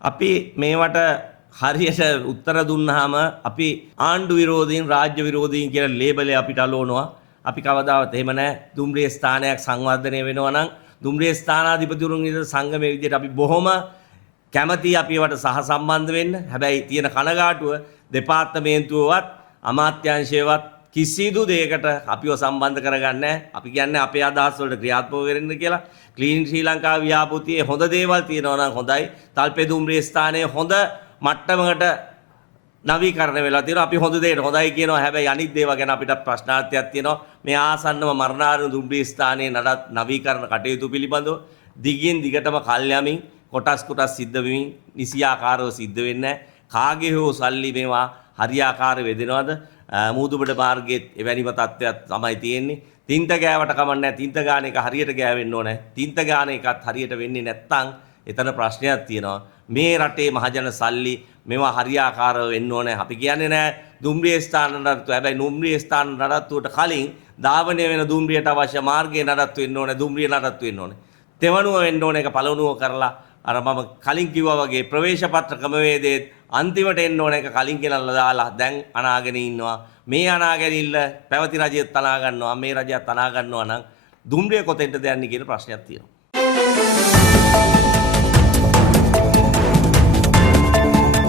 අපි මේවට හරියට උත්තර දුන්නාම අපි ආණ්ඩු විරෝධීන් රාජ්‍ය විරෝධීන් කියලා ලේබලේ අපිට අලවනවා. අපි කවදාවත් එහෙම නැහැ. දුම්රිය ස්ථානයක් සංවර්ධනය වෙනවා නම් දුම්රිය ස්ථානාධිපතිවරුන් විදිහට සංගමයේ විදිහට අපි බොහොම කැමැති අපි ඒවට සහසම්බන්ධ වෙන්න. හැබැයි තියෙන කනගාටුව දෙපාර්තමේන්තුවවත් අමාත්‍යාංශයවත් කිසිදු දෙයකට අපිව සම්බන්ධ කරගන්නේ නැහැ. අපි කියන්නේ අපේ අදහස් වලට ක්‍රියාත්මක වෙන්න කියලා. ක්ලීන් ශ්‍රී ලංකා ව්‍යාපෘතියේ හොඳ දේවල් තියෙනවා නම් හොඳයි. තල්පේ දුම්රිය ස්ථානයේ හොඳ මට්ටමකට නවීකරණය වෙලා තියෙනවා. අපි හොඳ දෙයට හොඳයි කියනවා. හැබැයි අනිත් දේවල් ගැන අපිට ප්‍රශ්නාර්ථයක් තියෙනවා. මේ ආසන්නම මරණාසන්න දුම්රිය ස්ථානයේ නවීකරණ කටයුතු පිළිබඳව දිගින් දිගටම කල් යමින් කොටස් සිද්ධ වෙමින් නිසියාකාරව සිද්ධ වෙන්නේ නැහැ. කාගේ හෝ සල්ලි මේවා හරියාකාරව වෙදෙනවද? මූදුබඩ මාර්ගයේ එවැනිම තත්ත්වයක් තමයි තියෙන්නේ. තින්ත ගෑවට කමන්නේ තින්ත ගාන එක හරියට ගෑවෙන්න ඕනේ. තින්ත ගාන එකත් හරියට වෙන්නේ නැත්නම් එතන ප්‍රශ්නයක් තියෙනවා. මේ රටේ මහජන සල්ලි මේවා හරියාකාරව වෙන්න ඕනේ. අපි කියන්නේ නෑ දුම්රිය ස්ථාන නඩත්තුව. හැබැයි දුම්රිය ස්ථාන නඩත්තුවට කලින් ධාවනය වෙන දුම්රියට අවශ්‍ය මාර්ගය නඩත්තු වෙන්න ඕනේ. දුම්රිය නඩත්තු වෙන්න ඕනේ. තෙවනුව වෙන්න ඕනේ. ඒක පළවෙනුව කරලා අර මම කලින් කිව්වා වගේ ප්‍රවේශ පත්‍ර ක්‍රමවේදයේ අන්තිමට එන්න ඕන එක කලින් කියලා දාලා දැන් අනාගෙන ඉන්නවා. මේ අනාගැනිල්ල පැවති රජයත් තනා ගන්නවා. මේ රජයත් තනා ගන්නවා නම් දුම්රිය කොතෙන්ද යන්නේ කියන ප්‍රශ්නයක් තියෙනවා.